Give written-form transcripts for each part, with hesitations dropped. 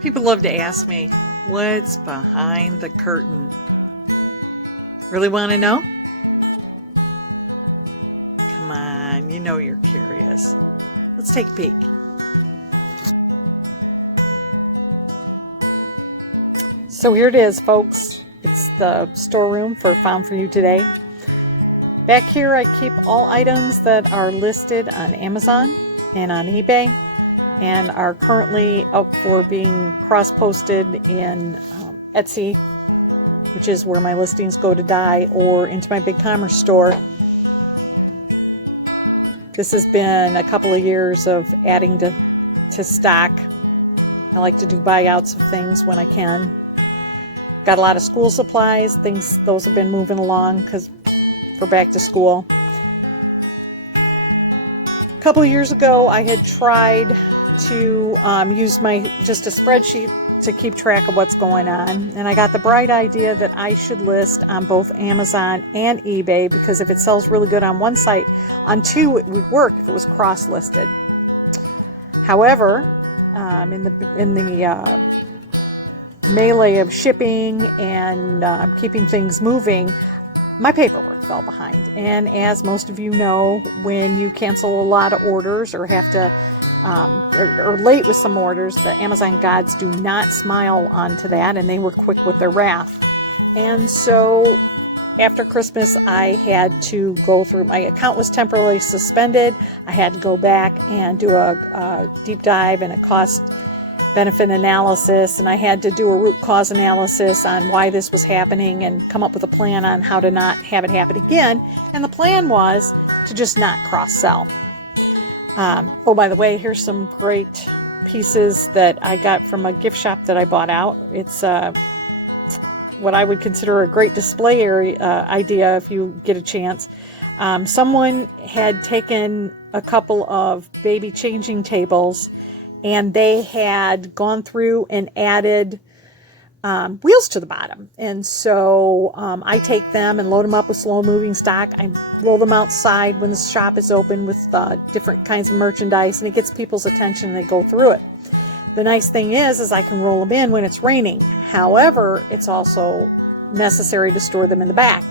People love to ask me, what's behind the curtain? Really want to know? Come on, you know you're curious. Let's take a peek. So here it is, folks. It's the storeroom for Found For You Today. Back here I keep all items that are listed on Amazon and on eBay and are currently up for being cross-posted in Etsy, which is where my listings go to die, or into my BigCommerce store. This has been a couple of years of adding to stock. I like to do buyouts of things when I can. Got a lot of school supplies, those have been moving along because for back to school. A couple of years ago, I had tried to use just a spreadsheet to keep track of what's going on, and I got the bright idea that I should list on both Amazon and eBay, because if it sells really good on one site, on two it would work if it was cross-listed. However, in the melee of shipping and keeping things moving, my paperwork fell behind. And as most of you know, when you cancel a lot of orders or have to or late with some orders, the Amazon gods do not smile onto that, and they were quick with their wrath. And so after Christmas, I had to go through, my account was temporarily suspended. I had to go back and do a deep dive and a cost benefit analysis, and I had to do a root cause analysis on why this was happening and come up with a plan on how to not have it happen again. And the plan was to just not cross-sell. Oh, by the way, here's some great pieces that I got from a gift shop that I bought out. It's what I would consider a great display area idea if you get a chance. Someone had taken a couple of baby changing tables, and they had gone through and added wheels to the bottom. And so I take them and load them up with slow-moving stock. I roll them outside when the shop is open with different kinds of merchandise, and it gets people's attention and they go through it. The nice thing is I can roll them in when it's raining. However, it's also necessary to store them in the back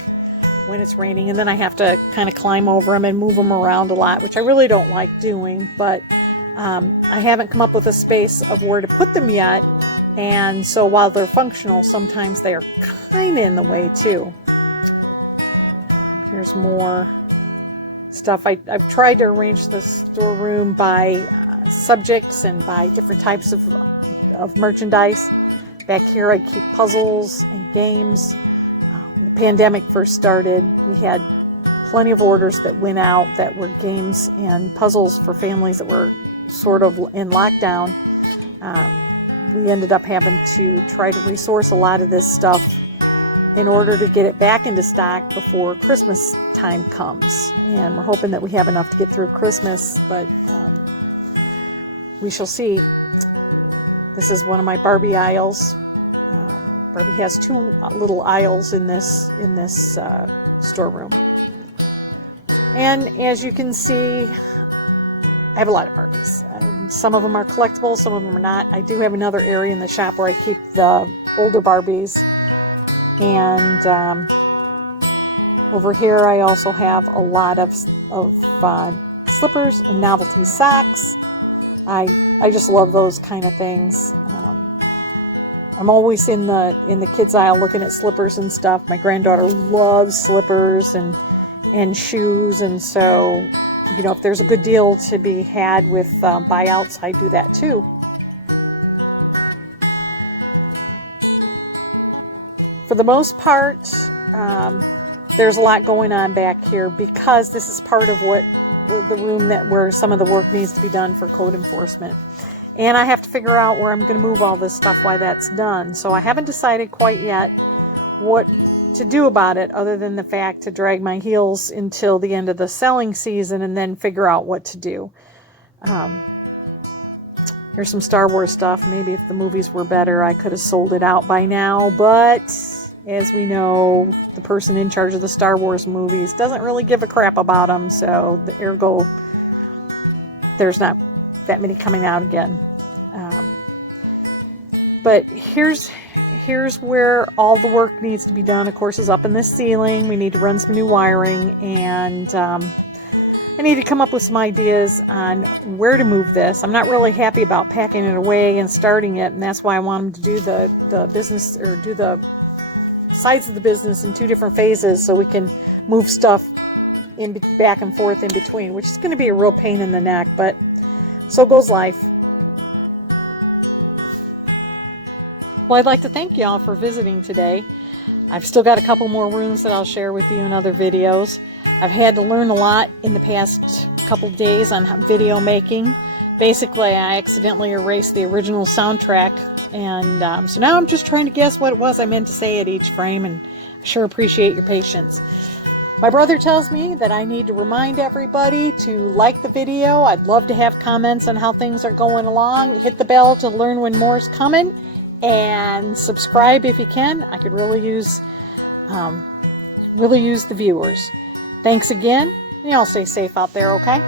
when it's raining, and then I have to kind of climb over them and move them around a lot, which I really don't like doing, but I haven't come up with a space of where to put them yet. And so while they're functional, sometimes they are kind of in the way too. Here's more stuff. I've tried to arrange the storeroom by subjects and by different types of merchandise. Back here I keep puzzles and games. When the pandemic first started, we had plenty of orders that went out that were games and puzzles for families that were sort of in lockdown. We ended up having to try to resource a lot of this stuff in order to get it back into stock before Christmas time comes. And we're hoping that we have enough to get through Christmas, but we shall see. This is one of my Barbie aisles. Barbie has two little aisles in this storeroom. And as you can see, I have a lot of Barbies. Some of them are collectibles, some of them are not. I do have another area in the shop where I keep the older Barbies. And over here I also have a lot of slippers and novelty socks. I just love those kind of things. I'm always in the kids aisle looking at slippers and stuff. My granddaughter loves slippers and shoes, and so if there's a good deal to be had with buyouts, I do that too. For the most part, there's a lot going on back here because this is part of what the room where some of the work needs to be done for code enforcement. And I have to figure out where I'm going to move all this stuff while that's done. So I haven't decided quite yet what to do about it, other than the fact to drag my heels until the end of the selling season and then figure out what to do. Here's some Star Wars stuff. Maybe if the movies were better, I could have sold it out by now, but as we know, the person in charge of the Star Wars movies doesn't really give a crap about them, so ergo, there's not that many coming out again. But here's where all the work needs to be done. Of course, is up in the ceiling. We need to run some new wiring, and I need to come up with some ideas on where to move this. I'm not really happy about packing it away and starting it, and that's why I want them to do the business, or do the sides of the business in 2 different phases, so we can move stuff back and forth in between, which is going to be a real pain in the neck, but so goes life. Well, I'd like to thank y'all for visiting today. I've still got a couple more rooms that I'll share with you in other videos. I've had to learn a lot in the past couple days on video making. Basically, I accidentally erased the original soundtrack, and so now I'm just trying to guess what it was I meant to say at each frame, and I sure appreciate your patience. My brother tells me that I need to remind everybody to like the video. I'd love to have comments on how things are going along. Hit the bell to learn when more's coming, and subscribe if you can. I could really use the viewers. Thanks again, and y'all stay safe out there, okay?